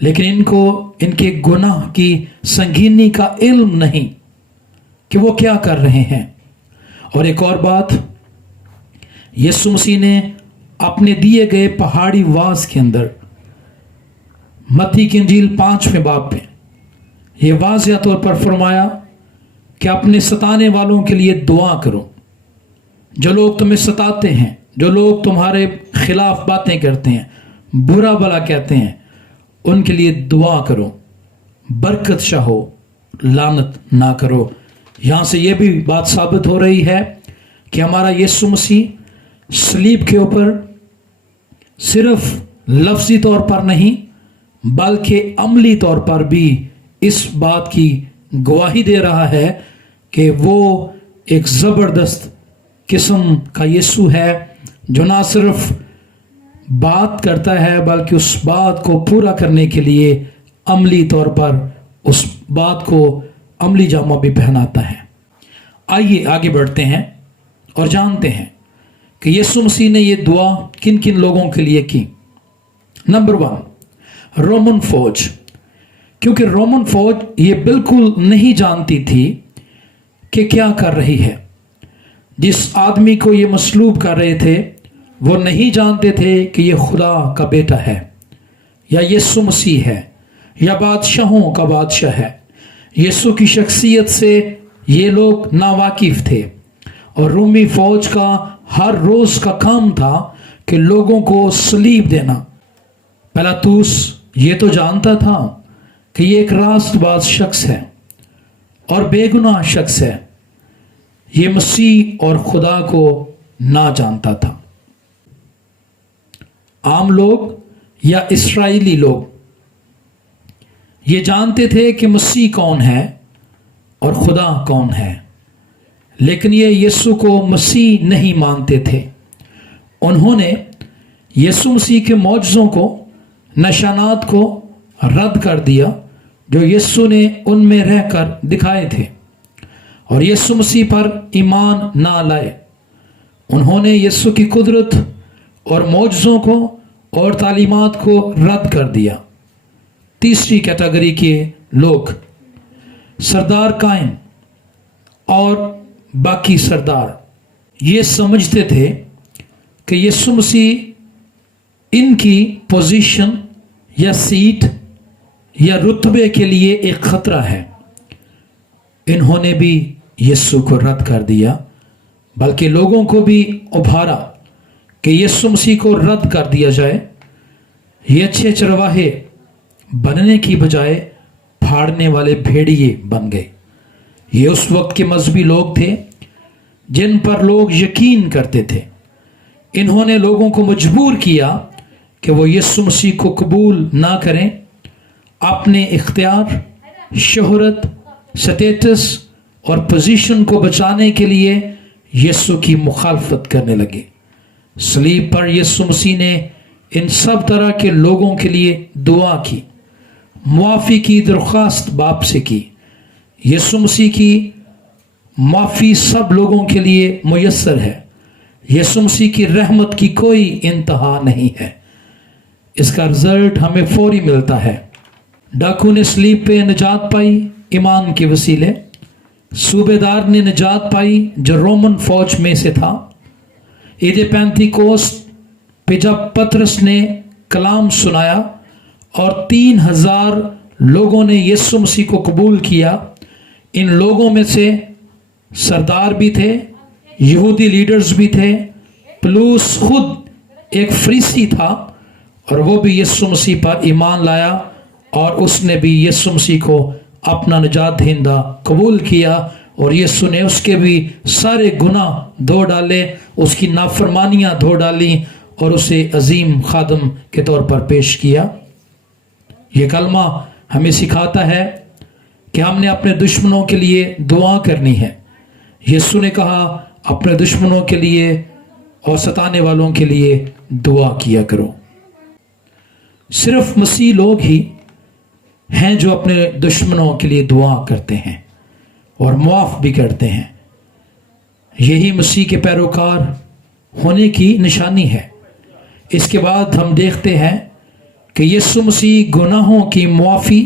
لیکن ان کو ان کے گناہ کی سنگینی کا علم نہیں کہ وہ کیا کر رہے ہیں۔ اور ایک اور بات، یسوع مسیح نے اپنے دیے گئے پہاڑی واز کے اندر متی کی انجیل 5ویں باب میں یہ واضح طور پر فرمایا کہ اپنے ستانے والوں کے لیے دعا کرو۔ جو لوگ تمہیں ستاتے ہیں، جو لوگ تمہارے خلاف باتیں کرتے ہیں، برا بھلا کہتے ہیں، ان کے لیے دعا کرو، برکت چاہو، لعنت نہ کرو۔ یہاں سے یہ بھی بات ثابت ہو رہی ہے کہ ہمارا یسوع مسیح صلیب کے اوپر صرف لفظی طور پر نہیں بلکہ عملی طور پر بھی اس بات کی گواہی دے رہا ہے کہ وہ ایک زبردست قسم کا یسوع ہے جو نہ صرف بات کرتا ہے بلکہ اس بات کو پورا کرنے کے لیے عملی طور پر اس بات کو عملی جامہ بھی پہناتا ہے۔ آئیے آگے بڑھتے ہیں اور جانتے ہیں کہ یسوع مسیح نے یہ دعا کن کن لوگوں کے لیے کی۔ نمبر 1، رومن فوج، کیونکہ رومن فوج یہ بالکل نہیں جانتی تھی کہ کیا کر رہی ہے۔ جس آدمی کو یہ مصلوب کر رہے تھے وہ نہیں جانتے تھے کہ یہ خدا کا بیٹا ہے یا یسوع مسیح ہے یا بادشاہوں کا بادشاہ ہے۔ یسوع کی شخصیت سے یہ لوگ ناواقف تھے، اور رومی فوج کا ہر روز کا کام تھا کہ لوگوں کو صلیب دینا۔ پیلاطس یہ تو جانتا تھا کہ یہ ایک راست باز شخص ہے اور بے گناہ شخص ہے، یہ مسیح اور خدا کو نہ جانتا تھا۔ عام لوگ یا اسرائیلی لوگ یہ جانتے تھے کہ مسیح کون ہے اور خدا کون ہے، لیکن یہ یسوع کو مسیح نہیں مانتے تھے۔ انہوں نے یسوع مسیح کے معجزوں کو، نشانات کو رد کر دیا جو یسوع نے ان میں رہ کر دکھائے تھے، اور یسوع مسیح پر ایمان نہ لائے۔ انہوں نے یسوع کی قدرت اور معجزوں کو اور تعلیمات کو رد کر دیا۔ تیسری کیٹیگری کے لوگ، سردار قائم اور باقی سردار، یہ سمجھتے تھے کہ یسوع مسیح ان کی پوزیشن یا سیٹ یا رتبے کے لیے ایک خطرہ ہے۔ انہوں نے بھی یسوع کو رد کر دیا، بلکہ لوگوں کو بھی ابھارا کہ یسوع مسیح کو رد کر دیا جائے۔ یہ اچھے چرواہے بننے کی بجائے پھاڑنے والے بھیڑیے بن گئے۔ یہ اس وقت کے مذہبی لوگ تھے جن پر لوگ یقین کرتے تھے۔ انہوں نے لوگوں کو مجبور کیا کہ وہ یسوع مسیح کو قبول نہ کریں۔ اپنے اختیار، شہرت، سٹیٹس اور پوزیشن کو بچانے کے لیے یسوع کی مخالفت کرنے لگے۔ صلیب پر یسوع مسیح نے ان سب طرح کے لوگوں کے لیے دعا کی، معافی کی درخواست باپ سے کی۔ یسوع مسیح کی معافی سب لوگوں کے لیے میسر ہے۔ یسوع مسیح کی رحمت کی کوئی انتہا نہیں ہے۔ اس کا رزلٹ ہمیں فوری ملتا ہے۔ ڈاکو نے صلیب پہ نجات پائی ایمان کے وسیلے، صوبے دار نے نجات پائی جو رومن فوج میں سے تھا۔ عید پینتیکوست پہ جب پطرس نے کلام سنایا اور 3000 لوگوں نے یسوع مسیح کو قبول کیا، ان لوگوں میں سے سردار بھی تھے، یہودی لیڈرز بھی تھے، پلوس خود ایک فریسی تھا، اور وہ بھی یسوع مسیح پر ایمان لایا، اور اس نے بھی یسوع مسیح کو اپنا نجات دہندہ قبول کیا، اور یسوع نے اس کے بھی سارے گناہ دھو ڈالے، اس کی نافرمانیاں دھو ڈالیں، اور اسے عظیم خادم کے طور پر پیش کیا۔ یہ کلمہ ہمیں سکھاتا ہے کہ ہم نے اپنے دشمنوں کے لیے دعا کرنی ہے۔ یسوع نے کہا اپنے دشمنوں کے لیے اور ستانے والوں کے لیے دعا کیا کرو۔ صرف مسیح لوگ ہی ہیں جو اپنے دشمنوں کے لیے دعا کرتے ہیں اور معاف بھی کرتے ہیں۔ یہی مسیح کے پیروکار ہونے کی نشانی ہے۔ اس کے بعد ہم دیکھتے ہیں کہ کہ یسوع مسیح گناہوں کی معافی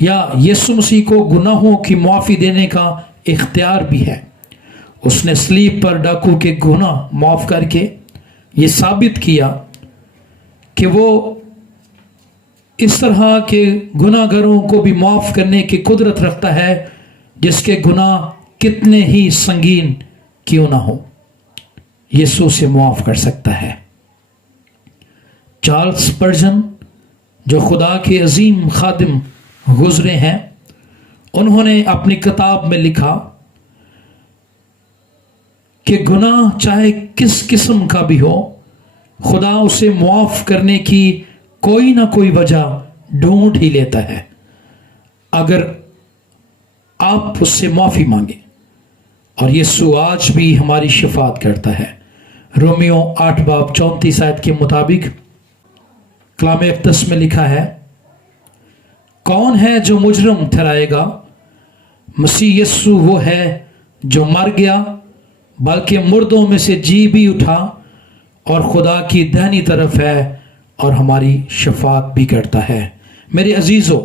یا یسوع مسیح کو گناہوں کی معافی دینے کا اختیار بھی ہے۔ اس نے صلیب پر ڈاکو کے گناہ معاف کر کے یہ ثابت کیا کہ وہ اس طرح کے گناہ گاروں کو بھی معاف کرنے کی قدرت رکھتا ہے جس کے گناہ کتنے ہی سنگین کیوں نہ ہو، یسوع سے معاف کر سکتا ہے۔ چارلس اسپرجن جو خدا کے عظیم خادم گزرے ہیں، انہوں نے اپنی کتاب میں لکھا کہ گناہ چاہے کس قسم کا بھی ہو، خدا اسے معاف کرنے کی کوئی نہ کوئی وجہ ڈھونڈ ہی لیتا ہے اگر آپ اس سے معافی مانگیں، اور یسوع آج بھی ہماری شفاعت کرتا ہے۔ رومیو 8:34 کے مطابق کلام اقدس میں لکھا ہے، کون ہے جو مجرم ٹھہرائے گا؟ مسیح یسوع وہ ہے جو مر گیا بلکہ مردوں میں سے جی بھی اٹھا اور خدا کی دہنی طرف ہے اور ہماری شفاعت بھی کرتا ہے۔ میرے عزیزو،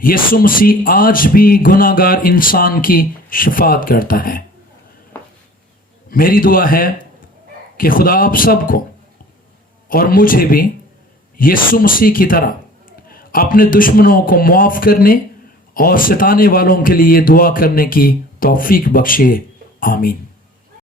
یسوع مسیح آج بھی گناہ گار انسان کی شفاعت کرتا ہے۔ میری دعا ہے کہ خدا آپ سب کو اور مجھے بھی یسوع مسیح کی طرح اپنے دشمنوں کو معاف کرنے اور ستانے والوں کے لیے دعا کرنے کی توفیق بخشے۔ آمین۔